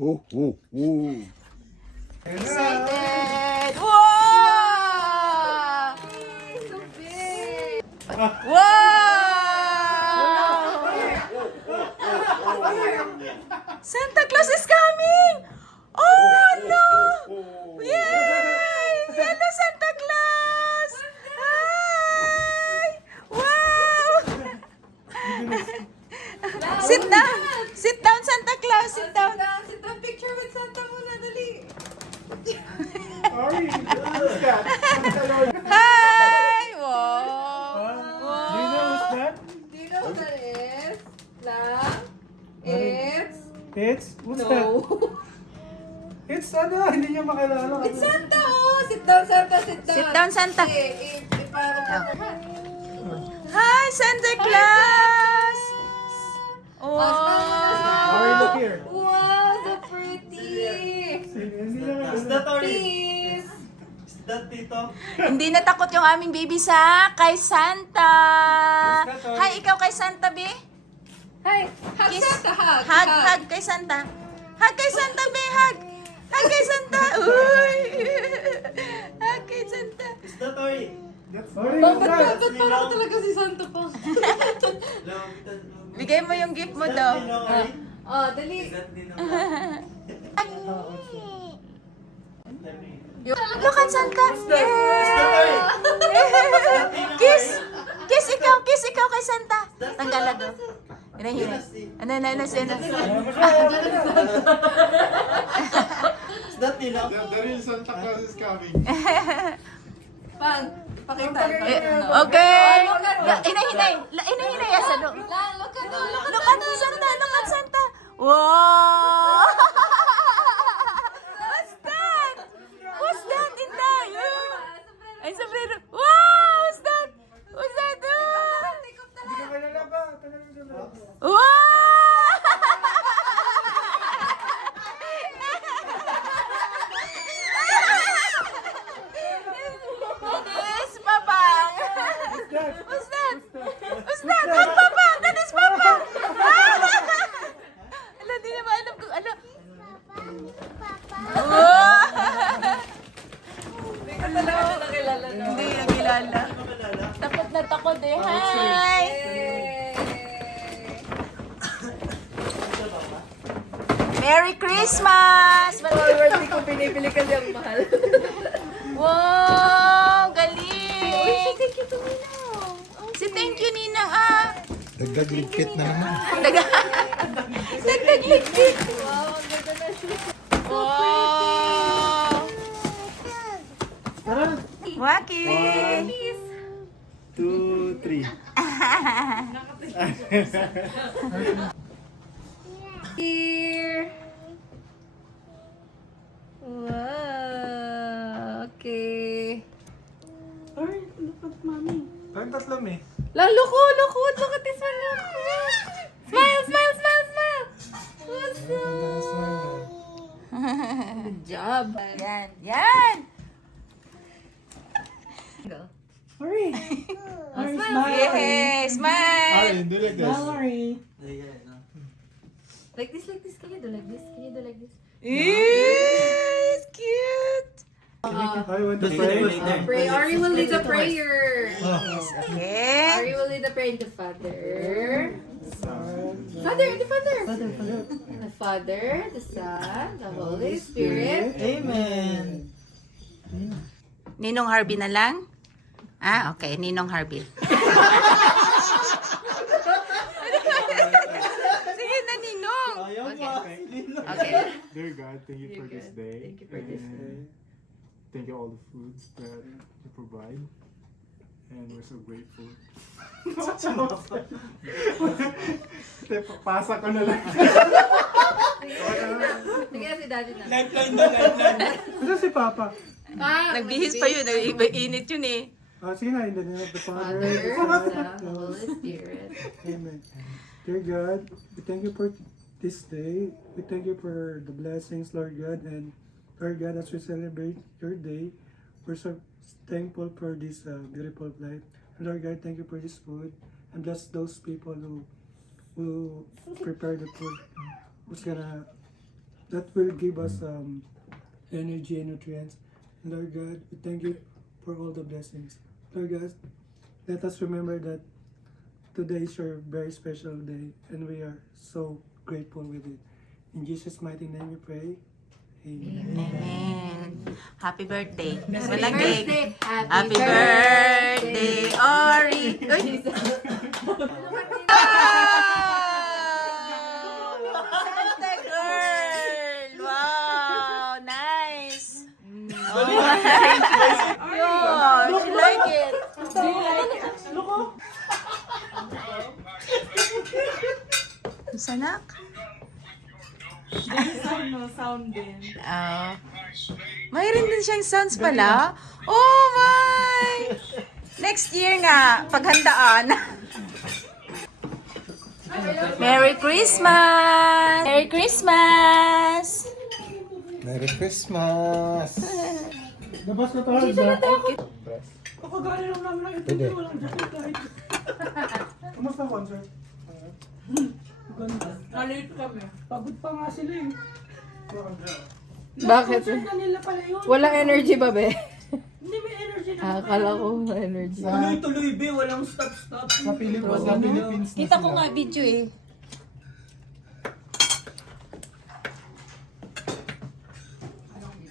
Oh, oh, oh. Excited! Wow! So big! Wow! Santa Claus is coming! Oh no! Yay! Hello, Santa Claus! Hi! Wow! Sit down! Sit down, Santa Claus! Sit down! Sit down, picture with Santa muna, dali. Sorry, who's that? Hi! Wow! Do you know who's that? Do you know what that is? Lang? It's... What's that? No. It's hindi niya makilala. It's Santa, oh! Sit down, Santa, sit down. Sit down, Santa. Parang Hi, Santa Claus! How are you Wow! look here? Wow, so pretty! Hindi niya Is that makilala. Please! Is that Tito? Hindi natakot yung aming baby sa kay Santa. Hi, ikaw kay Santa, be? Hi! Hug Kiss. Santa, hug! Hug kay Santa. Hug kay Santa, be, hug. Hug kay Santa. Uy. Hug kay Santa. Is that Tori? Sorry, Ba't who's that? parang talaga si Santa pa? Bigay mo yung gift mo daw. Oh, dali. Is that Nino? Look at Santa. Tori? Kiss. Kiss ikaw kay Santa. Tanggala do. Hinahinay. Ano, sino? Is that Nino? The real Santa Claus is coming. Pang, pakita. Okay. Hinahinay asa do. Look at Look at Santa. Wow! What's that in there? Ay, sombrero. Wow! What's that? Hindi niya makilala ba? Talagang gano'n. Wow! This is Papa. What's that? That's Papa. That is Papa. Ala, di na ba alam kung ano. Wow! Hindi ka talaga nakilala no? Hindi nakilala. Takot na takot eh. Hi! Merry Christmas! Already ko pinipili kasi ang mahal. Wow! Galing! Thank you to Ninong. Si thank you, Ninang. Ah! Dagdag ligpit na naman. Dagdag ligpit. Wow, ang ganda na siya. Wow! Tara. Waki! 2, 3. Here. Wow. Okay. Ay, look at mommy. Parang tatlo eh. Look at this one. Smile. Awesome. Good job. Yan! Hurry. Yay! Smile! do like this. Hurry. Like this. Can you do like this? It's cute! I want to Pray. pray. Pray. Ari will lead the prayer. Okay. Ari will lead the prayer to Father. The Father, the Son, the Holy Spirit. Amen. Ninong Harvey na lang? Ah, okay. Ninong Harvey. Sige na, Ninong. Ayaw Okay. pa. Okay. Dear God, thank you for this day. Thank you for this And thank you all the foods that you provide. And we're so grateful. Pasa ko na lang. Sige na si Daddy na. Lifeline na, lifeline. Ito si Papa. Nagbihis pa yun. Init yun eh. Sige na, in the name of the Father, Father, the Son, Son, the Holy Spirit. Amen. Dear God, we thank you for this day. We thank you for the blessings, Lord God. And Lord God, as we celebrate your day, we're so thankful for this beautiful life. And Lord God, thank you for this food. And bless those people who prepare the food, who's gonna that will give us energy and nutrients. And Lord God, we thank you for all the blessings. Lord God, let us remember that today is your very special day and we are so grateful with it. In Jesus' mighty name we pray. Amen. Amen. Happy birthday. Walang cake. Happy birthday, Ori. Uy. Santa girl. Wow, nice. Oh. Yeah, she like it. Sanak? Sound din. Mayroon din siyang sounds pala. Oh my! Next year nga, paghandaan. Merry Christmas! Merry Christmas! Merry Christmas! Labas na tayo ba? Kakagala lang namin na ito. Pwede. Walang jacket kahit. Kamusta ang concert? Ganda. Nalate kami. Pagod pa nga sila eh. Bakit? Concert na nila pala yun. Walang energy ba, be? Hindi may energy na. Akala ko may energy. Tuloy-tuloy be. Walang stop-stop. Sa Philippines na Kita ko sila. nga video eh.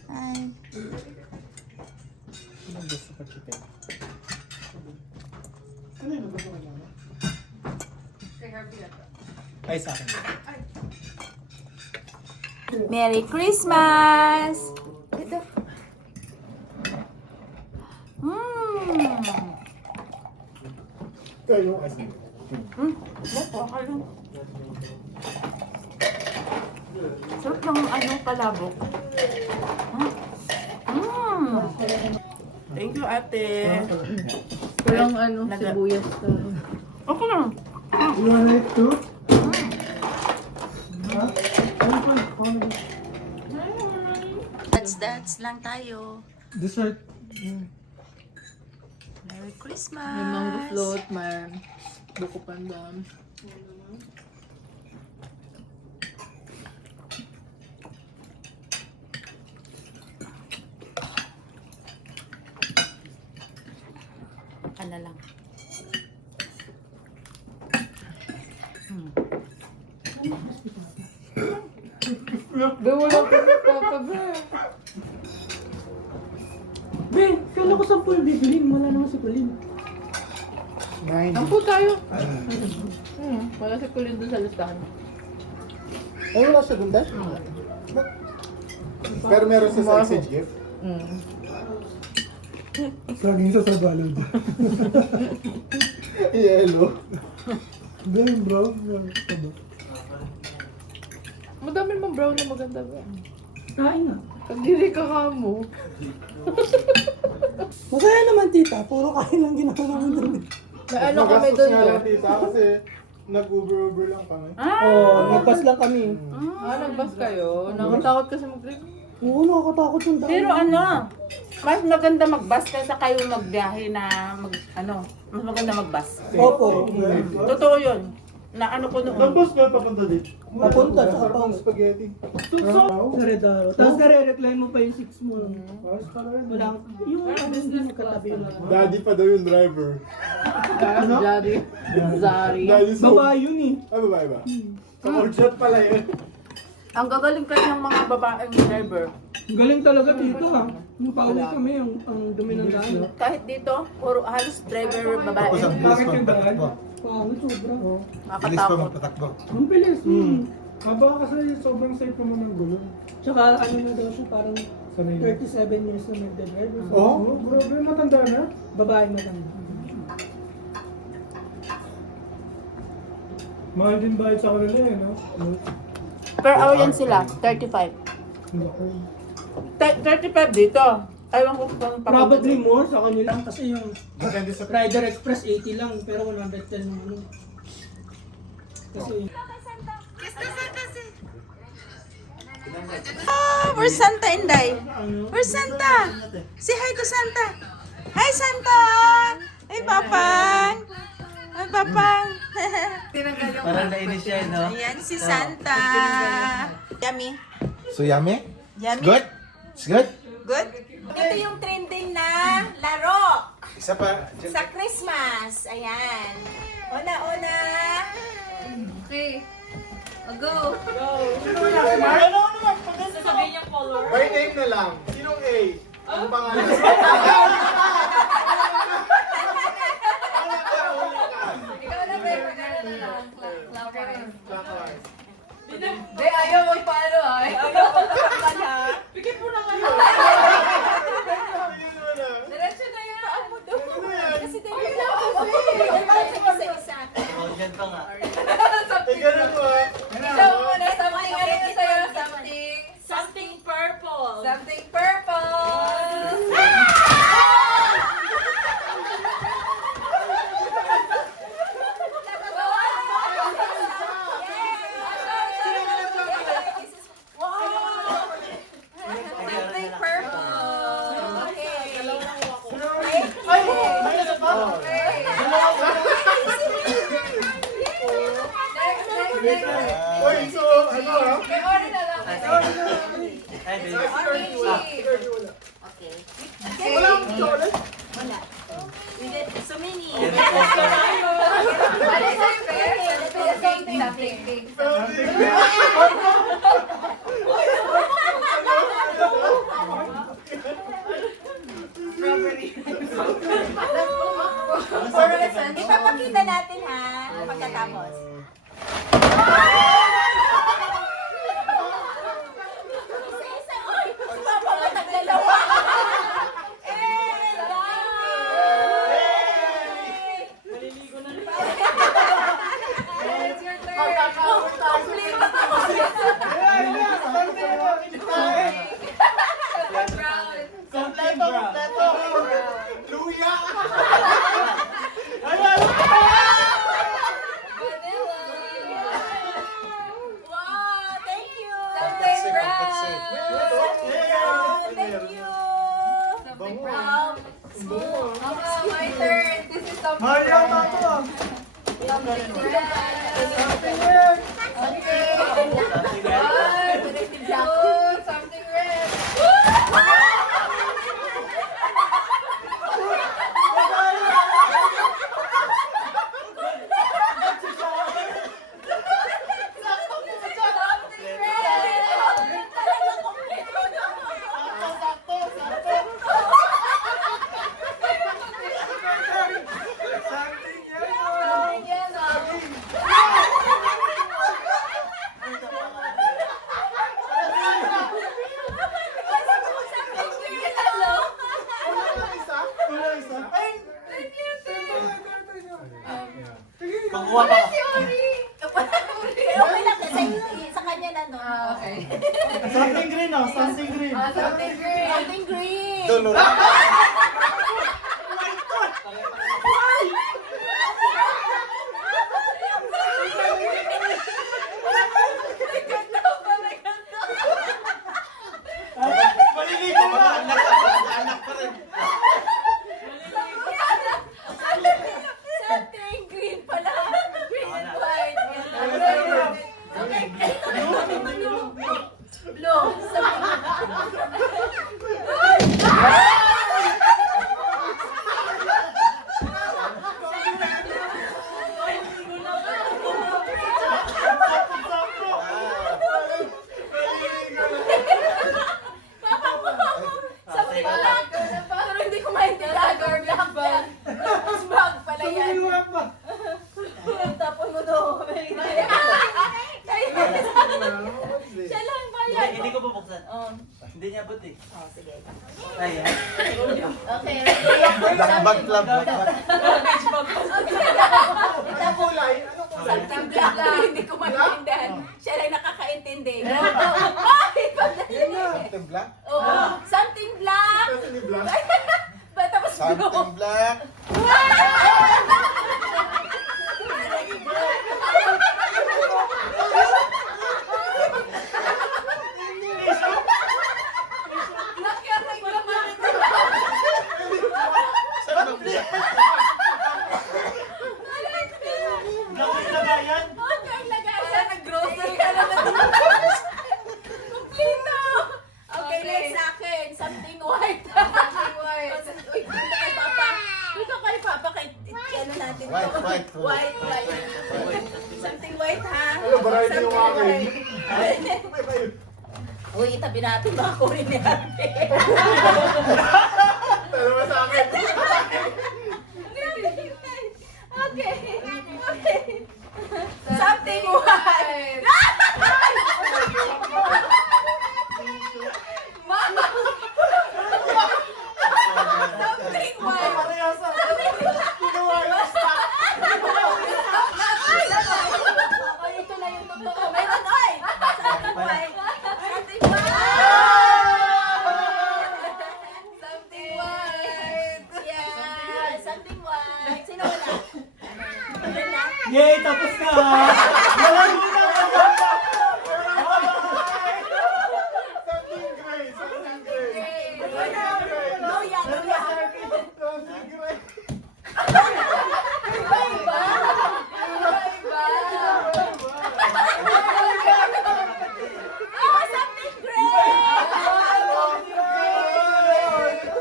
Ay. Anong gusto ko chicken? Ano yun? Gusto ko na? Ay, sa akin. Merry Christmas! Ito. Ito yung asin. Sarap ng anong palabok. Thank you, ate. Walang sibuyas to. Okay lang. You wanna eat too? Ha? That's lang tayo. Dessert. Merry Christmas! May mango float, may buko pandan. Ano lang. Be, wala ko na papa, be. Be, kala ko 10 bibilin. Wala naman si Colin. 9. Ampo tayo. Wala si Colin doon sa listahan. Ay, wala siya dun dahil? Pero meron siya sa exchange gift. Saging sa sabalod. Yellow. Then bro. Madami naman brown na maganda, be. Kain na. Pagdiri ka ka mo. Masaya naman, tita. Puro kain lang ginawa namin dun. May ano kami doon, nga do. lang tita kasi nag-Uber lang kami. Oo, nagpas lang kami. Nagbas kayo. Nakatakot kasi mag-drink. Oo, nakakatakot yung daan. Pero ano, mas maganda mag-bus kaysa kayo magbiyahe na mas maganda mag-bus. Opo. Totoo yun. Na ano ko noon. Tapos ba papunta dito? Papunta, tsaka pa. Spaghetti. Sa Redaro. Tapos nare-recline mo pa yung 6 mo. Wala. Yung hindi magkatabi lang. Daddy pa daw yung driver. Zari. Zari. Daddy so... Babae yun eh. Ay, babae ba? Sa shot pala yun. Ang gagaling kayo ng mga babaeng driver. Galing talaga dito ha. Yung pauwi kami, ang dumi ng daan. Kahit dito, puro halos driver babae. Tapos ang bilis pa patakbo. Wow, sobra. Bilis pa Makatakot. magpatakbo. Ang bilis. Haba kasi sobrang safe naman ng gulo. Tsaka ano na daw siya, parang Sanay na. 37 years na nagde-drive. So, Oh? Oh, grabe, matanda na. babae matanda. Mahal din bayad sa kanila eh, no? Per hour yan sila, 35. 35 dito. Ewan ko kung Probably more sa kanila kasi yung Depende sa... Rider Express 80 lang pero 110 yung ano. Kasi Where's Santa, Inday? Where's Santa? Say hi to Santa. Hi, Santa! Hi, Papang! Hi, Papang! tinanggal yung Parang nainis siya, no? Ayan si Santa. Yummy. So yummy? Yummy? Good? It's good? Good? Ito yung trending na laro Isa pa. sa Christmas. Ayan. Una-una. Okay. Go. By name na lang. Sinong A? Ano pangalan? Ikaw na, Beb. Magkano na lang. Clockwise. Clockwise. Be, ayaw magpaano ah. Ayaw magpaano. Pikit mo na nga. Diretso na yan. Kasi tayo isa-isa. Eh, ganun mo ah. Ikaw muna, something ano na sa'yo? Something. Something purple. Something purple. Something purple. Okay. Next. Uy, so, ano ah? May order na lang. Okay. Wala akong chocolate. We did so many. Ano sa'yo, Beb? Something. Ipapakita natin ha, pagkatapos. Isa-isa, oy! Papamatag dalawa! It's your turn. Brown. Kompleto. Luya. Wow, thank you! Something brown. Thank you! Something brown. My turn. This is something Mario, brown. mama! Something red. Okay. One. Two. Something red. Something red. Something yellow. Wala isa. Pangkuha pa. Okay lang kasi sa kanya na no. Okay. Something green oh, something green. Something green. Something green. Dolora. Maliligo na. Anak pa rin. Something green pala. Green and white. Blue. Something black. Pero hindi ko maintindihan. Black bag. Bag pala yan. Tapon mo doon. Siya lang ba yan? Hindi ko bubuksan. Hindi niya abot eh. Oh, sige. Ayan. Okay. Blackbag club. Anong kulay? Anong kulay? Something black lang. Hindi ko maintindihan. Siya lang nakakaintindi. Ay, padali. Something black. Oo. Something black. Something black. Tapos blue. Something black. Black yan. May laman. Saan ba black? Black na ba yan? Oh, yung lagayan. Nag-grocery ka na. Complete White. White. Something white, ha? Ano, variety yung akin. Uy, itabi natin mga kunin ni Ate. Dalawa sa akin. Okay. Something white. Something white. Ay, ito na yung totoo. Mayroon, oy! Something white. Something Something white. Yeah, something white. Sino wala? Wala na? Yay! Tapos na! Wala mo na! Something gray. Something gray. Luya. Something gray. Oh, something great!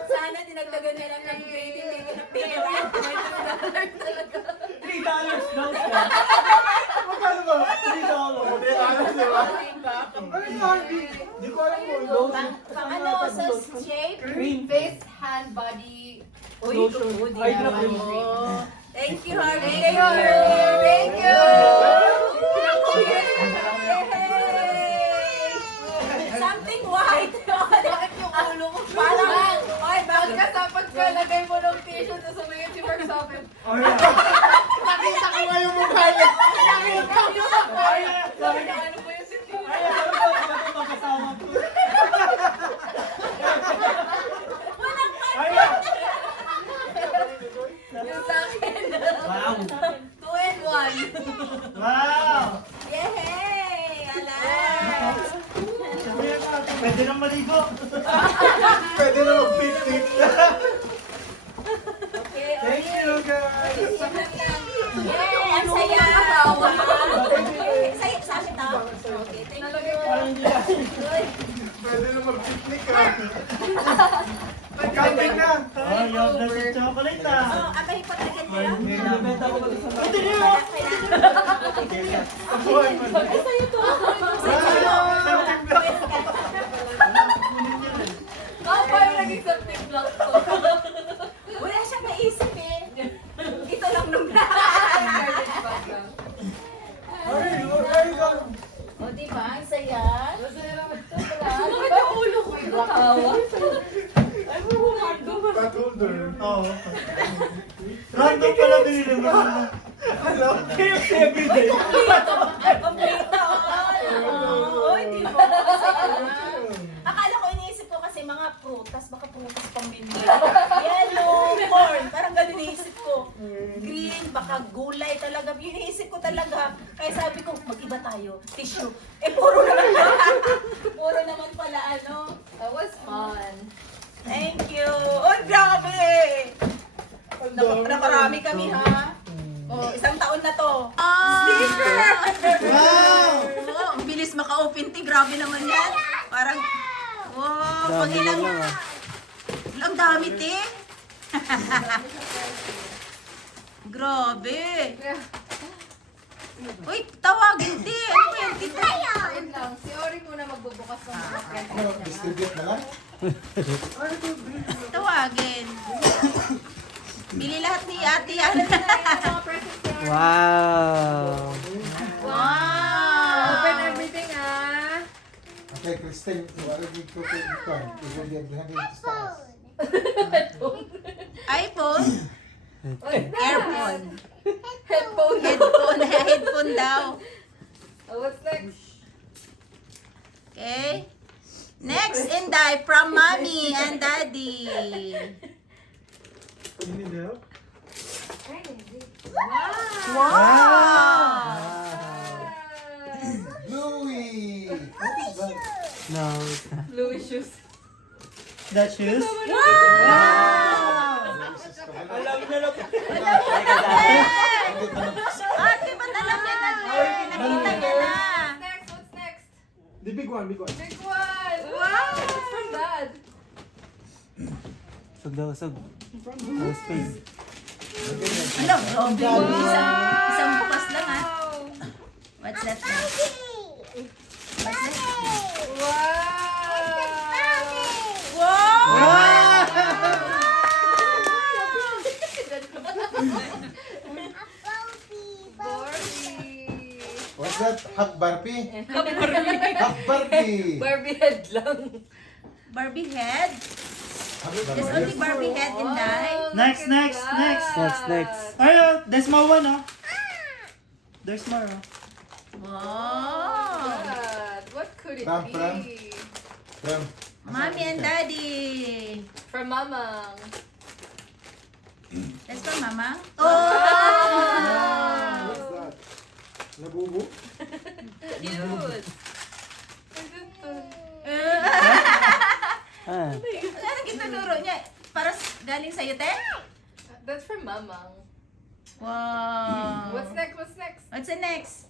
Sana dinagdagan na lang ng grade, hindi ko na pera. $3 daw siya. Magkano ba? $3. Hindi, alam diba? Ano yung Harvey? Di ko alam mo. Pang ano, sa shape? Cream. Face, hand, body. Uy, Lotion. good Eye yan. drop din. Thank you, Harvey. Thank you, Harvey. Thank you. Yay! Something white. Bakit yung ulo ko? Parang, ay, bakit? Pagkalagay mo ng tissue, tapos sumingit si Mark sa akin. Nakita ko nga yung mukha niya. Sabi niya, ano ba yung sitting? Yung sa akin. Wow! 2 and 1. Wow! Yay! Alas! Pwede nang maligo. Pwede na mag-picnic. Okay, Thank you, guys! Yay! Ang saya! Saya sa akin, ha? Okay, thank you. Parang hindi na. Pwede na mag-picnic ah. Mag-camping na. Oh, yung nasa chocolate ah. Oh, abay pa talaga nila. Nabenta ko ba sa mga? Ito niyo! Ay, sa'yo to. Ako pa yung naging something block ko. Wala siyang naisip eh. Ito lang nung O, diba? Ang saya. Bakit yung ulo ko yung natawa? Ay, hard ko ba? Cat holder. Oo. Random pala binili mo. Hello? KFC everyday. Kompleto. Oo, diba? Akala ko iniisip ko kasi mga prutas, baka prutas pang binili. Yellow, corn, parang ganun iniisip ko. Green, baka gulay talaga. Yun iniisip ko talaga. Kaya sabi ko, mag-iba tayo. Tissue. Eh, puro naman pala. Puro naman pala, ano. That was fun. Thank you. Oh, grabe. Nakarami kami, ha? Oh, 1 taon na to. Sticker! Wow! Oh, ang bilis maka-open tea. Grabe naman yan. Parang, wow, pag ilang, ang dami tea. Grabe. Uy, tawagin tea. Ano ba yung tea? Wait lang, si Ori muna magbubukas ng mga Distribute na lang. Tawagin. Bili lahat ni ate yan. Wow! Wow! Open everything, ah. Okay, Christine, what are you cooking dito? You're going to stars. iPhone? What's that? Airphone. Headphone. Headphone daw. Oh, what's next? Okay. Next, Inday from Mommy and Daddy. You need help? Wow! Louie! What is that? No, it's not. Louis shoes. That shoes? Wow! Alam na lang. Ate, ba't alam niya na? Nakita niya na. Next, what's next? The big one, big one. Big one. Wow! It's from Dad. Usog daw, usog. Oh, space. Ano? Grabe. Isang bukas lang ha. What's that? What's that? Wow! What's that? Hot Barbie? Hot Barbie! Barbie head lang. Barbie head? Hot There's only Barbie head in die. Next, next, next. Next. Ay, there's more one, oh. There's more, oh. Wow! God, what could it Pram, be? pram. From... Mommy and Daddy. From Mamang. That's for Mama. What's that? Labubu? Cute. Ah. Ano gitanuro niya? Para galing sa'yo, te? That's from Mamang. Wow. What's next? What's next? What's the next?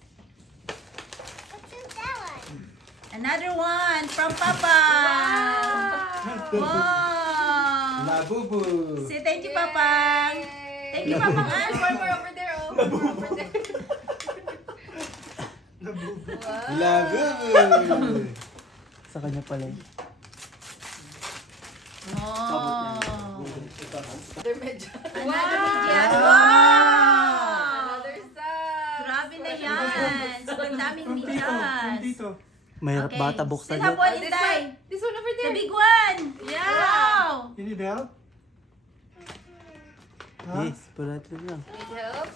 Another one from Papa. Wow. Labubu! Say thank you, Papa. Thank you, Papa. There's one more over there. Oh, one more over there. Wow. Labubu! Sa kanya pala yun. Oh. Another medyo. Another medyas. Wow. Another side. Grabe na yan. Sobrang daming medyas. Dito. Mahirap Okay. bata buksan Still have yun. one in die. This one over The there. big one. Yeah. Wow. You need help? Huh? Yes, pala ito lang. Need help?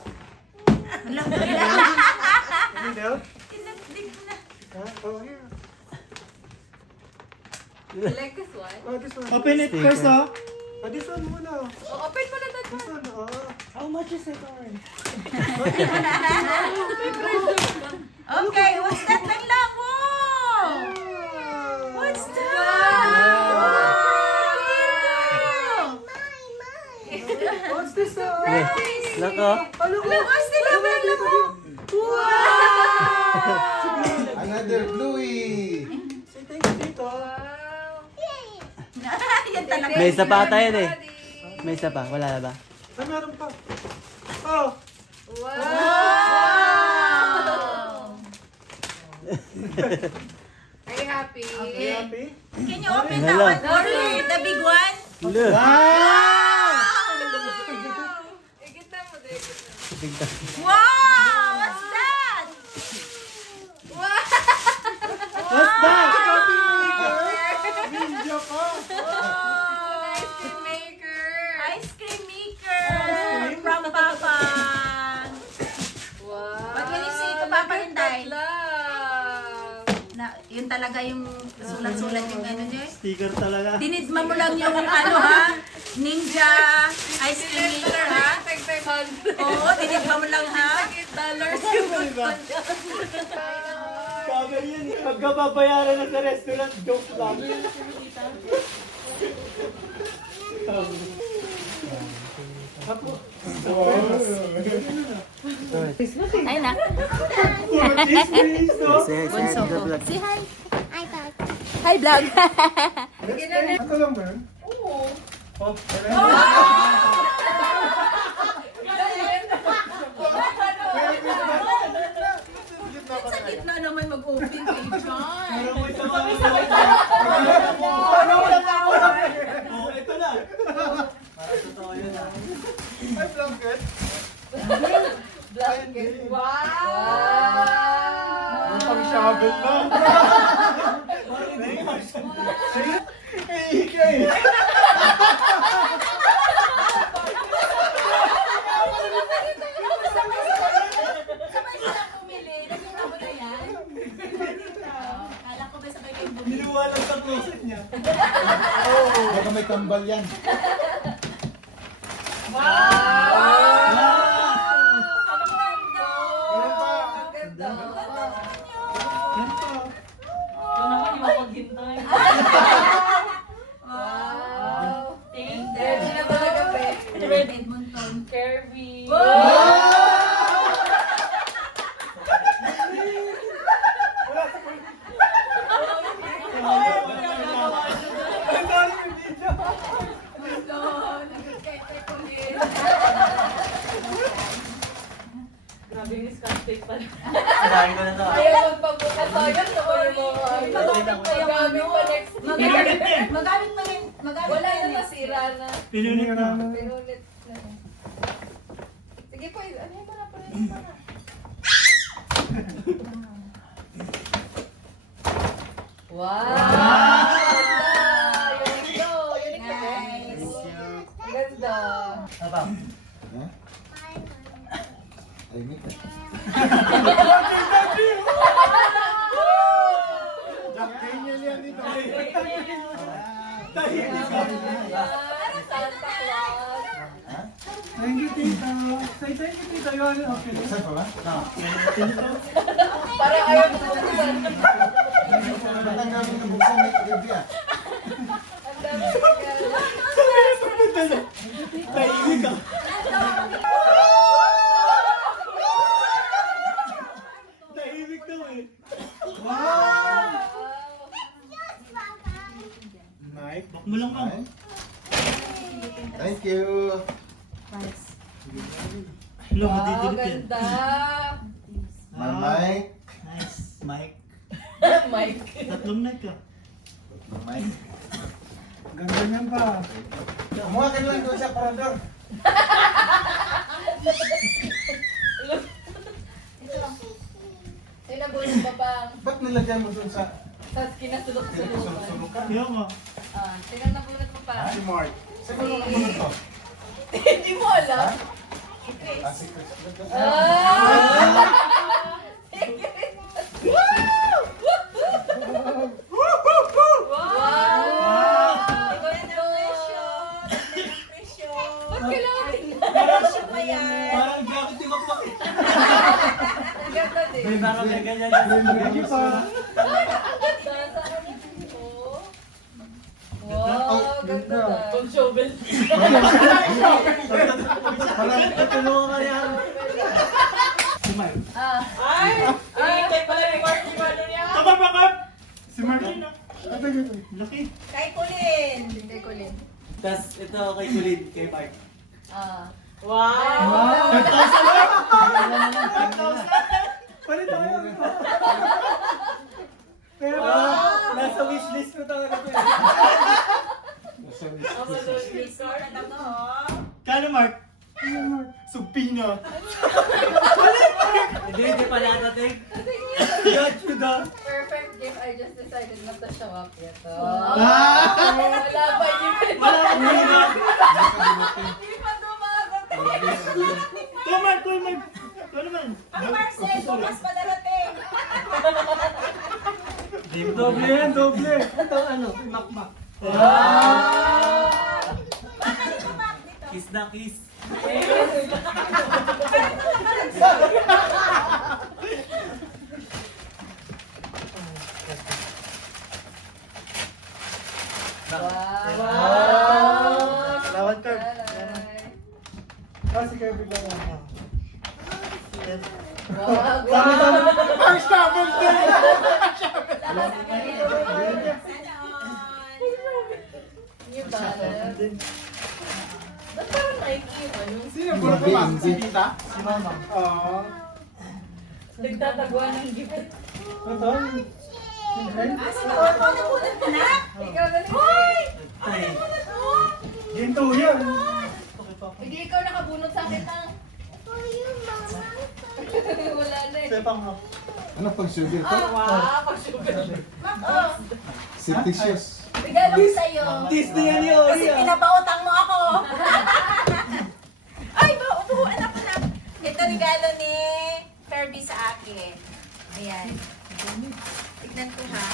Wala. You need help? Huh? Oh, here. You like this one? Oh, this one. Open it Sticker. first, oh. Oh, this one muna. Oh, open mo na that This one. one, oh. How much is it, Oren? Okay, what's that lang lang? Wow. What's that? What's this? Eh, lako. What's the lang lang? Another Bluey! Say thank you, Tito. Wow. Yan talaga. May isa pa ata yan eh. Daddy. May isa pa, wala na ba? Ah, meron pa. Oh! Wow. Are you happy? Are you happy? Can you open that Hello. one for me? The big one? Look! Ikita mo din. ikita mo. Wow! What's that? What's that? Ninja pa! Ice cream maker. Ice cream maker from Papa. Wow. What will you say to Papa Inday? Love. Na, yun talaga yung sulat-sulat yung ano niya. Sticker talaga. Dinidma mo lang yung ano ha? Ninja ice cream maker ha? Tag 500. Oo, dinidma mo lang ha? $8 yung Kagal yan eh. Pagkababayaran na sa restaurant, joke lang. Ay na. Puro chismis, no? Say hi to the vlog. Say hi. Hi vlog. Ito lang ba yun? Oo. Oh, meron? Sa gitna naman mag-open kay John. Parang may tawa. Oh, ito na. Parang totoo yun ah. Ay, blanket. Blanket. Wow. Ang pang-shovel na. Ikay. Sabay sila pumili. Nakita mo na yan? Kala ko ba sabay kayong bumili? Niluwalan sa closet niya. Baka may tambal yan. Meron pa. Wow. Thank Ready na talaga, be. Edmonton. Kirby. Nagkakay ko din. Sinabi ko na to. Ayaw magpabukas tayo sa Magamit pa rin. Wala na masira na. Pinunin ka namin. Pinulit na. Sige po, ano yung mga pares para? Wow! Unique to. Nice. Ang ganda. Apa? Ha? Ay, Nick. Jack Daniel yan dito. Parang Santa Claus. Thank you, tita. Say thank you, tita. Yun, okay. Saan pa ba? Parang ayaw mo buksan. Ba't ang dami na buksan may gabi ah? Ang dami regalo. Tahimik ka. Tahimik daw eh. Wow! Mike. Bak mo lang, ma'am. Ay. Thank you. Hello, Wow, madidilit yan. ganda. My mic. Nice. Mike. Mike. Tatlong night ka. My mic. Ganda niyan pa. Kumuha ka lang doon sa parador. Sinabulong pa pang. Ba't nilagyan mo doon sa Tapos kinasulok-sulukan. sulok-sulukan? Kaya nga. Sinabulot mo pa. Si Mark. Saan mo naman ito? Hindi mo alam. Ah, si Chris. Wow! Ganda ng presyo. Ganda ng presyo. Ba't kailangan Presyo pa yan. Parang jacket ni Makmak eh. Ang ganda din. May baka may ganyan. Thank you pa. Wow, ganda na. Parang tutulungan ka niya. Si Mark. Ay! Hintay pala yung Mark yung ano niya. Kapag bakit? Si Martin. Ate, ito. Laki. Kay Kulin. Hindi ko lin. Tapos ito kay Kulin, kay Mark. Wow! Palit tayo. Pero, nasa wishlist ko talaga ito. Please, card na to. Kano, Mark? Supina. Hindi pa natating. Got you down. Perfect gift. I just decided not to show up yet. Ah! Wala pa yun. Wala akong hinog. Hindi pa dumadating. Ito, Mark. Ito, Mark. Ito naman. Ang Marcel, bukas pa darating. Doble yan, doble. Ito, ano, makmak. Baka dito, Mac, dito. Kiss na kiss. Wow! Salamat, Carl. Bye. Ah, si Kevin lang. Wow! First travel day! Sana all. New balance. Ba't parang Nike yung ano? Sino po na ba? Si Tita? Si Mama. Oo. Nagtataguan ng gift. Ito, Sige, punat ka na. Ikaw na rin. Ay. ginto yan. Hindi ikaw nakabunot sa akin ng... Wala na eh. Ito pang Ano pang sugar to? Oh, Si Titious. regalo ko sa'yo. Disney yan ni Kasi Ori. pinapautang mo ako. Ay, upuan ako na. Ito regalo ni Kirby sa akin. Ayan. Tignan ko ha.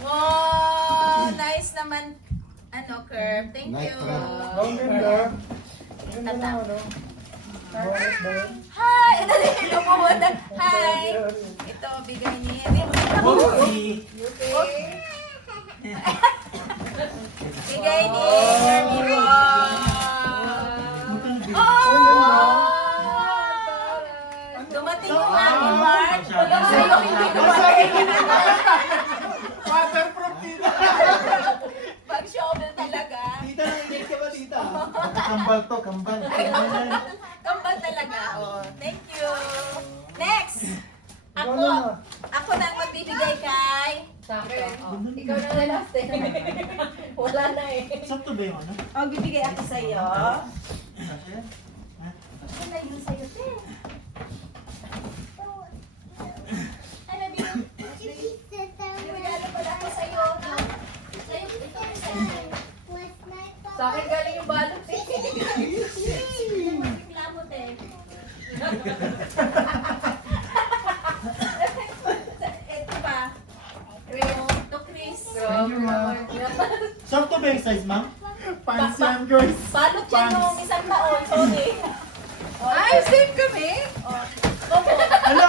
Wow! Nice naman. Ano, Curve? Thank Nice you. trap. Ang ganda. Ganda na, ano. Hi! Nalilito po mo na. Hi! Ito, bigay ni Bigay ni Kirby Rock. Dumating yung aking Mark. Sa'yo hindi dumating. Waterproof Tita! Pag-shovel talaga. Tita, nang-engage ka ba, tita? Kambal to, kambal. Kambal talaga. Oh, thank you. Next! po. Ako na ang magbibigay kay... Sa akin. Ikaw na lang last eh. Wala na eh. Sakto ba yung ano? Oh, bibigay ako sa'yo. Kasya? Ha? Ano yun sa'yo, te? Ano, regalo pala ako sa'yo, no? Sa'yo, ito, sa'yo. Sa akin galing yung balot eh. Reklamo, te. Ito pa. To Chris. Thank you, ma'am. Sakto ba yung size, ma'am? Pants yan, girls. Balot yan nung isang taon, sorry. Ay, same kami. Opo. Ano?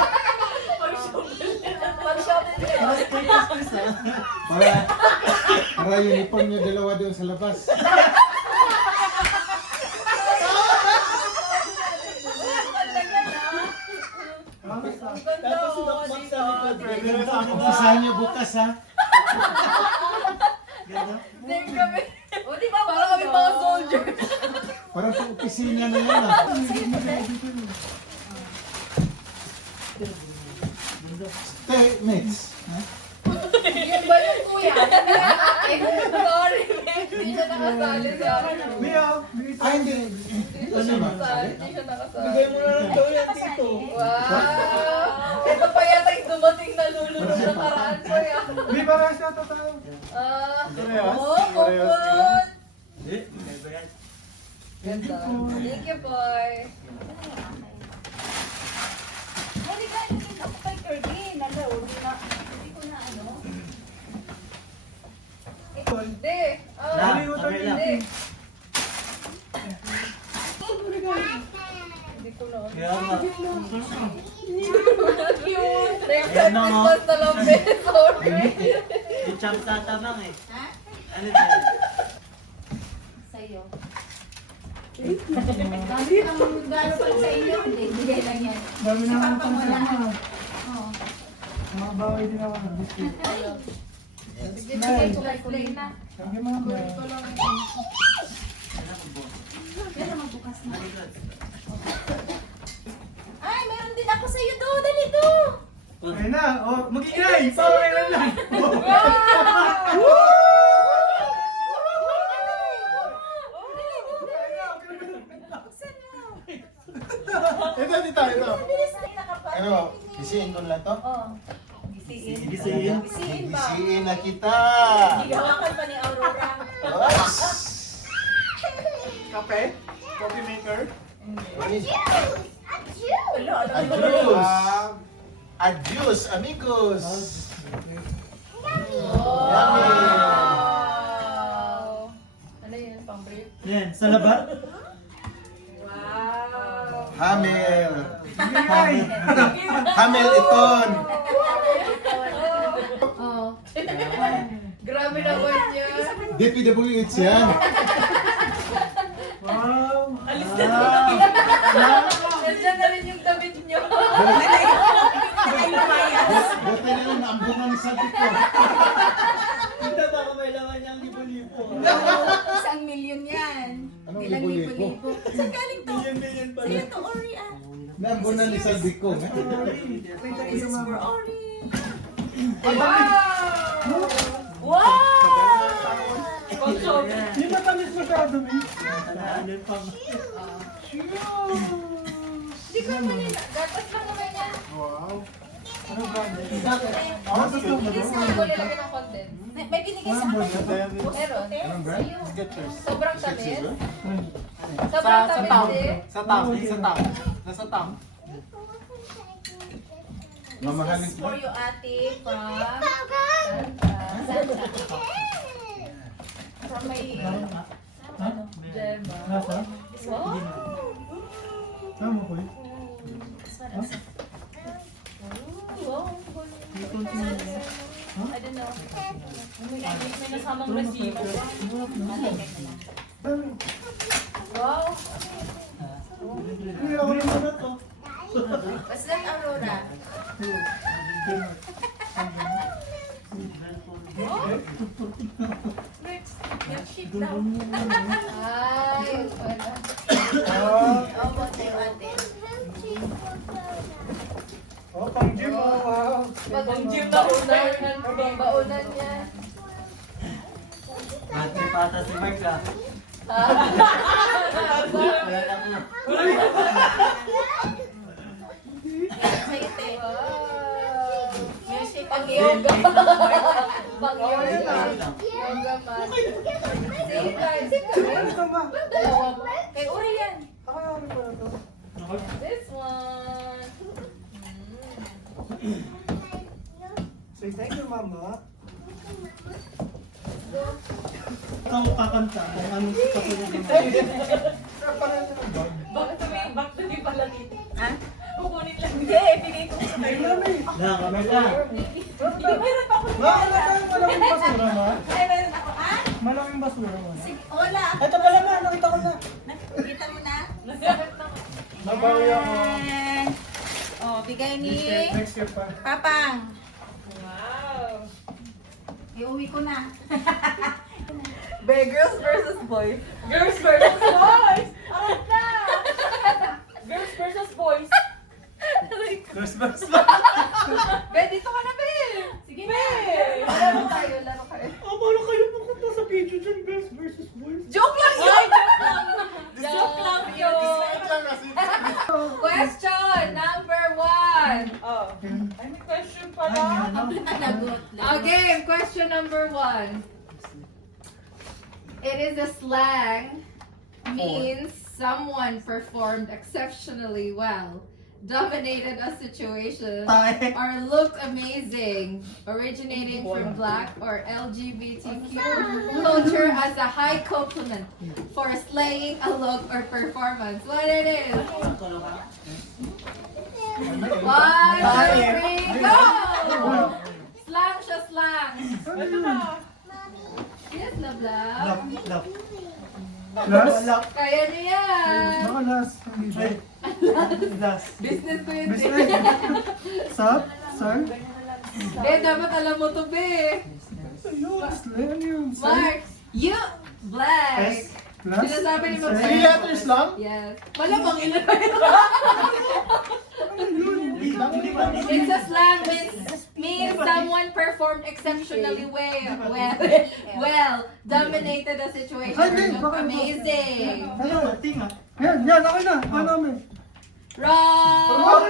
Pag-shopping yun. Chris, ah. Para uniform niyo dalawa doon sa labas. Tapos sinakmak sa likod. Umpisahan niyo bukas ha. Ganda? Same kami. O, di ba? Parang kami mga soldiers. Parang pang opisina na yan ah. Stay, mates. Yung ba yung kuya? Sorry, hindi siya nakasali sa akin. Ay, hindi. Ito siya ba? Hindi siya nakasali. Bigay mo na lang daw yan, tito. Wow! Ito pa yata yung dumating na lulunod na karaan ko ya. Di ba rin siya tayo? Parehas? Oh, Parehas kupot! yan? Eh, kaya ba yan? Ganda. Thank you, boy. Halika, naging ako kay Kirby. Hindi ko na ano. Hindi. Lang, okay lang. Hindi. Hindi ko na. Kaya nga. Cute! Next Ayan time, na, oh. Christmas na lang, babe. Sorry. Yung champ tatabang eh. Ha? Ano ba? Sa'yo. Ang regalo pala sa inyo. Hindi, bigay lang yan. Dami na Papa akong mo lang. pansin. Oo. Mabaway din ako ng biscuit. Bigay ko kay Clay na. Thank you, ma'am. Pero magbukas na. Ay, meron din ako sa'yo doon. Dali to. Ayun na, oh, mag-ingay! Paway na lang! Ito, dito, ito. Bilis na nakapal. Ano, bisiin ko lang to? Oo. Gisiin. Gisiin. Gisiin ba? Bisiin na kita. Gigawakan pa ni Aurora. Yes. Kape? Coffee maker? Wala, alam mo. Adios. Adios, amigos. Yummy. Wow! Ano yun, pang-brief? Yan, sa labat? Wow! Hamel. Hamel iton. Oh. Grabe naman yun. DPWH yan. Wow! Nandiyan na rin yung damit nyo. Buti na lang naambungan sa ko. Hindi baka may laman niyang libo-libo. 1,000,000 yan. Anong Ilang libo-libo? libo-libo. Saan galing to? Million pa Sa'yo to, Ori ah. Naambunan ni Salvi ko. This is for Ori. Yung matamis masyado, eh. Ano pang... Hindi ko naman yun. Gatas lang naman yan. Wow. Ano ba? Awesome. Hindi sa mga lagyan ng content. May binigay sa akin. Meron. Anong brand? Skechers. Sobrang tamis. Sa Sobrang sa tamis town. eh. Sa town. Sa town. Nasa town. Mamahalin This is for ko. you, ate, from from my Gemma. Nasa? Wow! Tama ko, eh. Wow! I don't know. May nasamang resibo. Dami. Wow! Hindi ako naman na to. What's that, Aurora? Milkshake daw. Ay, wala. Oh, bote, ate. Oh, pang gym, oh. Wow. Baunan niya. Mati pata si Mark ah. Wala na po. Sa'yo, te. Wow. Music. Pag-yoga. Pag-yoga. Yoga mat. Sige tayo. Ano ka ba? Dalawa mo. Kay Uri yan. Ako yung ano pala to. This one. Say thank you, Mama. Ikaw kakanta kung anong sikat ko niya. Bakit may back to me pala dito? Ha? Kukunin lang. Hindi, bigay ko sa kayo. Na, kamay ka. Meron pa ako Ma, ano tayo malaking basura, Ma? Ay, meron ako. Ha? Malaking basura, Ma. Sige, wala. Ito pala, Ma. Nakita ko na. Nakita mo na? Nabawi ako. Yan. Oh, bigay ni Next year pa. Papang. Wow. Iuwi ko na. Girls versus boys. Girls versus boys! Arat na! Girls versus boys. Girls versus Be, dito ka na, Be. Sige na. Laro tayo, laro kayo. Paano kayo pupunta sa video dyan, girls versus boys? Joke lang yun! Ay, joke lang. Joke lang yun. Dislike lang kasi. Question number 1. Oh. Ay, may question pala. Nagot. Okay, question number 1. It is a slang means someone performed exceptionally well, dominated a situation, or looked amazing, originating from Black or LGBTQ culture as a high compliment for slaying a look or performance. What it is? 1, 2, 3, go! Slang siya, slang. Ito na. Yes, love, love. Love. Last? Kaya niyo yan. Baka last. Ay. Last. Business ko yun. Business. Sub? Sir? Dapat alam mo to, Be. Ayun, ano yun? Mark, you, black. S? Last? Sinasabi ni Ma'am Three letters lang? Yes. Malamang ina ba yun? It's a slang means someone performed exceptionally well, dominated a situation, looked amazing. Ano? Tinga. Yan, yan, ako na. Ano mo? Wrong!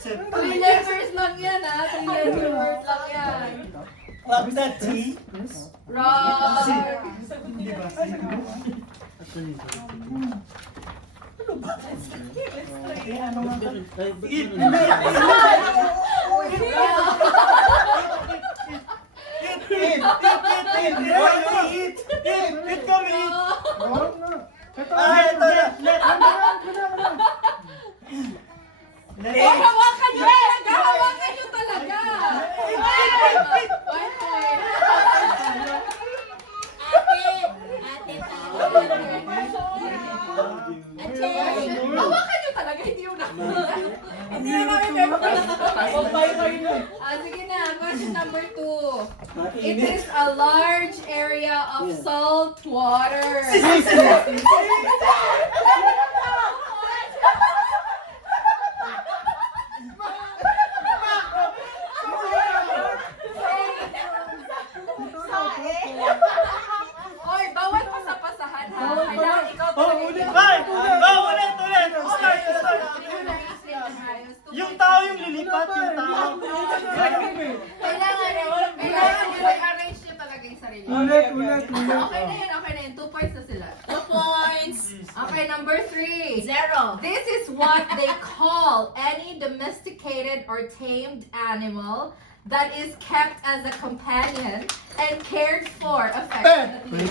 Set. 3 letters lang yan, ha? 3 letter word lang yan. Wag na T. Wrong! Di ba? Eh, ano nga ba? Eat! Eat kami! Wrong na. Ito, Ito na! Oh, hawakan nyo talaga! Hawakan nyo talaga! 1 point. Ate pa. Hawakan nyo talaga, hindi yung nakita. Hindi na namin may Sige na, question number 2. It is a large area of salt water. Oy, bawal pasapasahan ha. Kailangan ikaw talaga Ulit! Ay! Ulit! Start! Yung tao yung lilipat, yung tao. Kailangan i-arrange nyo talaga yung sarili. Ulit. Okay na yun. 2 points na sila. 2 points. Okay, number 3. 0. This is what they call any domesticated or tamed animal that is kept as a companion and cared for affectionately.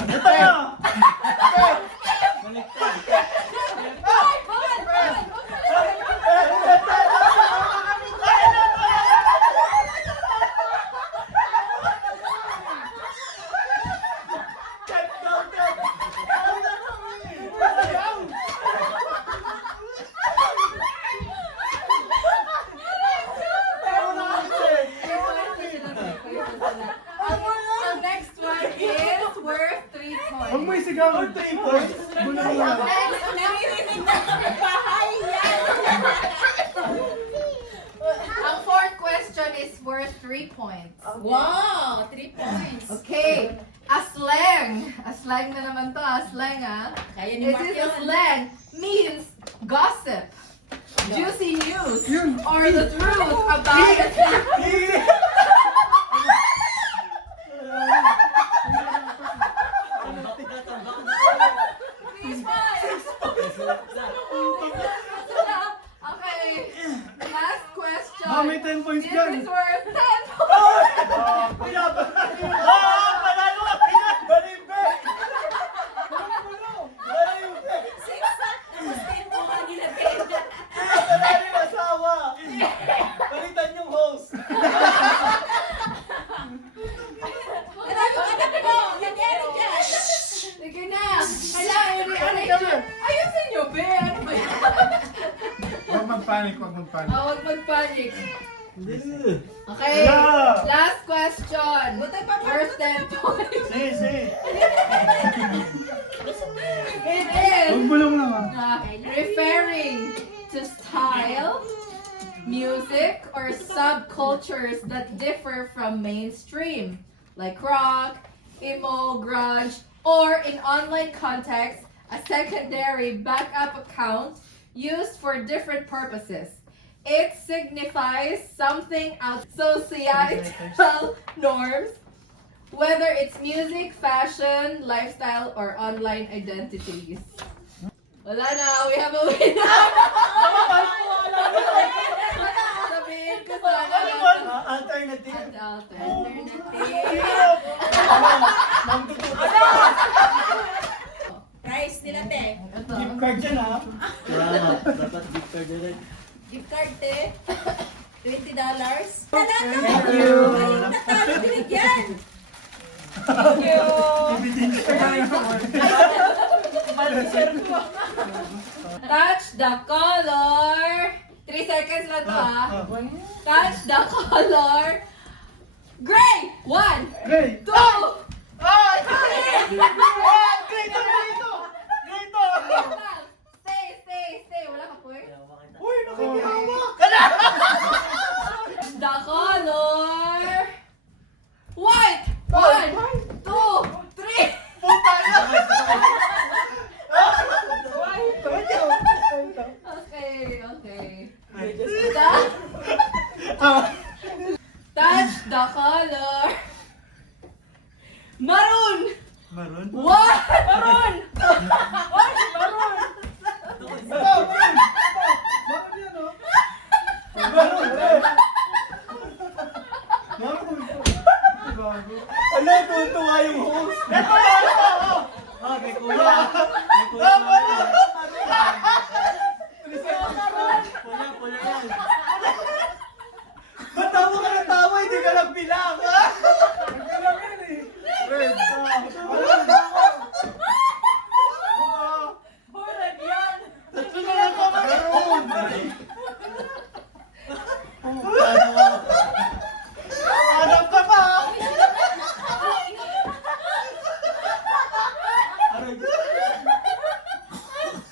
The next one is worth 3 Huwag mo points. isigaw. 3 points. Buno mo. Naririnig na kami bahay yan. Ang fourth question is worth 3 points. Wow, 3 points. Okay. A slang. A slang na naman to. A slang, ah. Kaya ni This Mark is a yun. slang. Means gossip, juicy news, or the truth about a thing. Okay. Last question. May 10 points This dyan. is worth 10 points. Panalo ka! Balimbe! Tapos 10 po ang gilapin. Panalo yung asawa! Balitan yung host! Sige na. Kailangan i-rearrange. Ayusin nyo, be. Ano ba yan? Huwag magpanik, huwag magpanik. Huwag mag-panic. Okay. Yeah. Last question. Worth 10 points. Si. It is Bulong lang ah. referring to style, music, or subcultures that differ from mainstream, like rock, emo, grunge, or in online context, a secondary backup account used for different purposes. It signifies something outside societal norms, whether it's music, fashion, lifestyle, or online identities. Wala na, we have a winner! Sabihin ko sana. Alternative. Price nila, te. Gift card dyan ha. Gift card, te. $20. Thank you. Ayun na tayo binigyan. Touch the color. 3 seconds lang to ha. Touch the color. Gray! 1, Great! 2, Stay. Wala ka po eh. Uy, nakikihawak! The color. White! 1, 2, 3. Puta na! Okay. Touch the color. Maroon! Maroon? What? Maroon! Ala, tutuwa yung host. Ito! May kuya. Pula yan. Ba't tawa ka ng tawa? Hindi ka nagbilang. Nagbilang yan eh. Red. Horag yan. Tatlo na lang ka maroon. Hanap ka pa.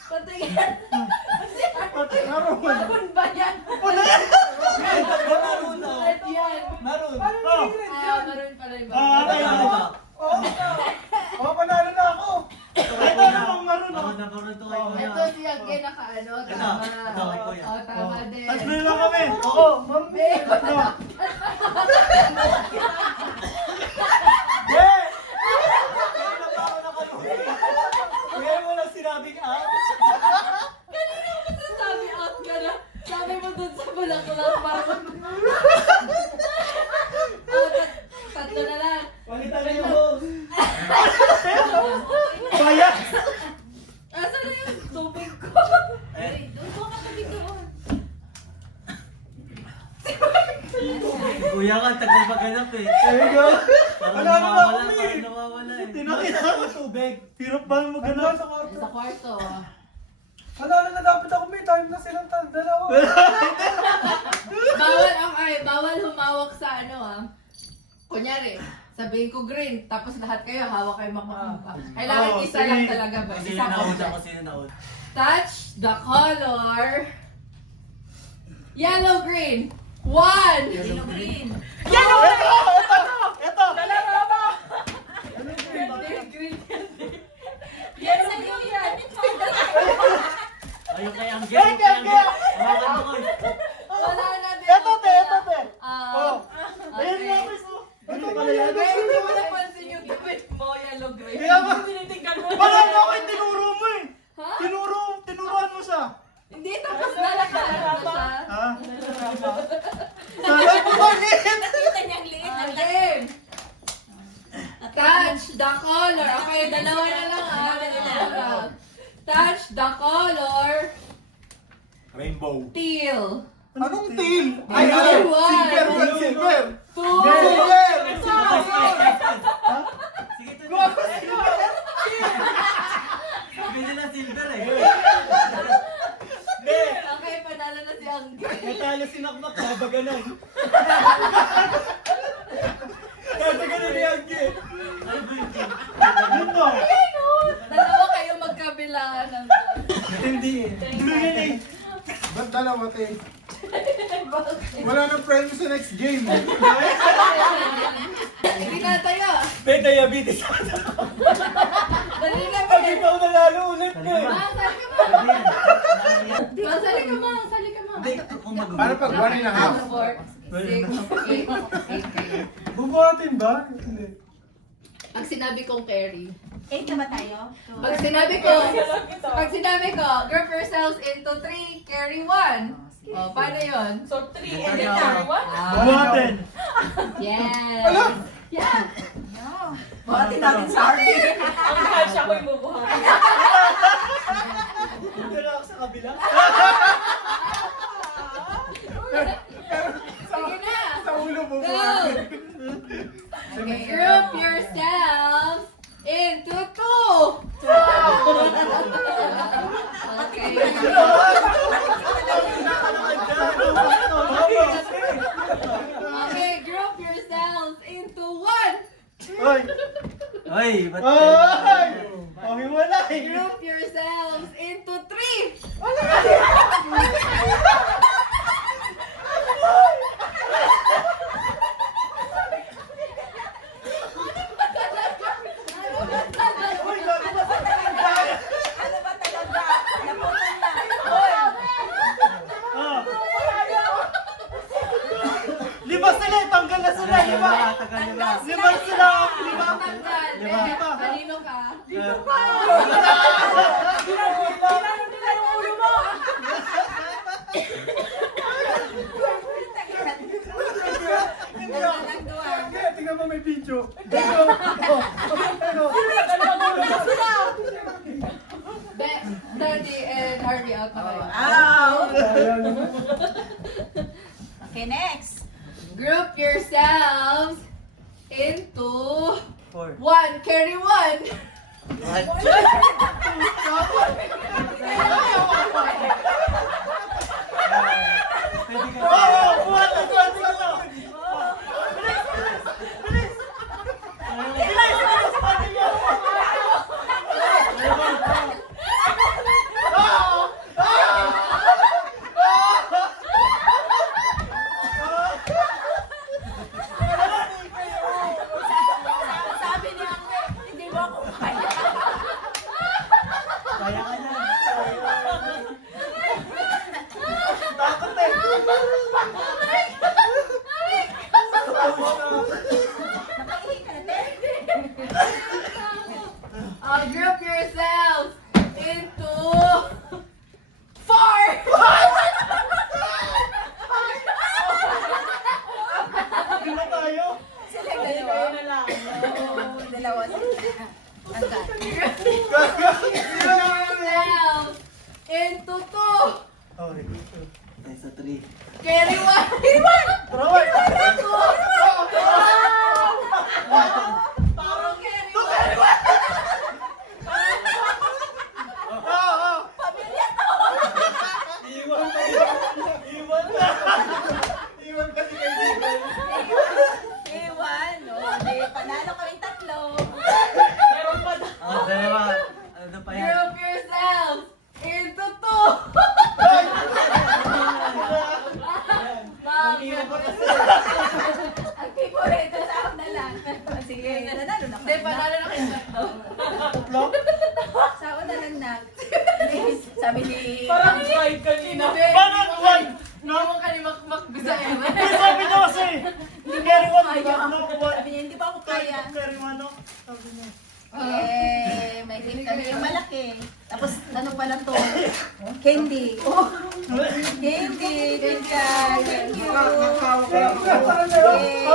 Patingin. Maroon. Maroon ba yan? Pula yan. Maroon na. Red yan. Maroon. Maroon pala yung Okay na ba? Oo, panalo na ako. Ito namang maroon ako. Ito si Agge naka-ano, tama. Oo, tama din. Tatlo lang kami. Oo, ma'am. Yeah! Kailan pa ako nakaluwi? Kaya mo lang sinabing out? Kanina mo sasabi out ka na. Sabi mo dun sa bulaklak para tatlo na lang. Palitan na yung host. Bayas! Asan na yung tubig ko? Doon po ka tabi doon. Kuya ka, tagal maganap eh. There you go. Parang Wala na nawawala, ako eh. parang nawawala eh. Tinakita ko tubig. Hirap ba mo ganun? Sa kwarto. Panalo na dapat ako, may time na silang dalawa. Bawal humawak sa ano ah. Kunyari, sabihin ko green, tapos lahat kayo hawak kayo makukuha. Kailangan Oo, isa lang sige. talaga ba? Sino Isa nauna ko. ko, sino nauna? Touch the color. Yellow, green. 1. Yellow green. Ito! Yes, ano yan? Ayun kay Angel. Ayun kay Angel. Hawakan mo ko eh. Wala na din. Ito, te. Oh. Ayun Okay. nga, Chris. Oh. Ito pala yan. Guys, hindi mo napansin yung damit mo, yellow, green. Kaya ba? Tinitingnan mo. Wala na ako yung tinuro mo eh. Ha? Tinuruan mo siya. Hindi, tapos nalakaran na siya. Ha? Ay, bakit? Nakita niyang liit ng Game. Touch the color. Okay, dalawa na lang. Touch the color. Rainbow. Teal. Anong teal? Ay, Silver, one. silver. 2. Sige, ito. Bili na silver eh. Hindi. Okay, panalo na si Angge. Natalo si Nakmak. Babaganan. Babaganan ni Angge. Ano ba yung team? Yun mo. Dalawa kayo magkabilangan ng Hindi eh. Blue yun eh. Ba't dalawa, te? Wala nang premyo sa next game. Hindi na tayo. May diabetes. Dali na Pag ikaw nanalo ulit Sali eh. ka. Sali ka Sabi ma. yan. Sali ka ma. Sali ka ma. Hindi, kung mag- Paano pag 1 and a half? 4, 6, 8. Bubuhatin ba? Hindi. Pag sinabi kong carry. 8 na ba tayo? Pag sinabi ko, group yourselves into 3, carry 1. Oh, paano yun? So 3 and then carry 1? Buhatin. Yes. Yeah. Buhatin natin sa RD. Ang cash ako yung bubuhatin. Dito na ako sa kabila. Sige na. Sa ulo mo. Go. Okay, group yourselves into 2. Okay. Okay, group yourselves into 1. Oy! Oy, ba't Oy! Kami wala eh. Group yourselves into 3. Ano ba talaga? Naputol na. Hoy! Ah. Lima sila eh. Tanggal na sila. Lima. tagal nila? Lima sila. Lima. Tanggal. Diba? Kanino ka? Ginano nila yung ulo mo. Tingnan mo may video. Daddy and Harvey out na kayo. Out! Okay, next. Group yourselves into 4. 1. Carry 1. Oo! Buhatin ko ang salo. Sabi niya, hindi mo ako kaya. sabi ni... Parang slide kanina. Paano one? No? Naman ka ni Makmak Bisaya. Eh, sabi niya kasi, carry one, di ba? No, one. Sabi niya, hindi pa ako kaya. Carry one, no? Sabi niya. Eh, may gift kami yung malaki. Tapos, ano pala to? Candy. Candy. Thank you. Nakakawa ka.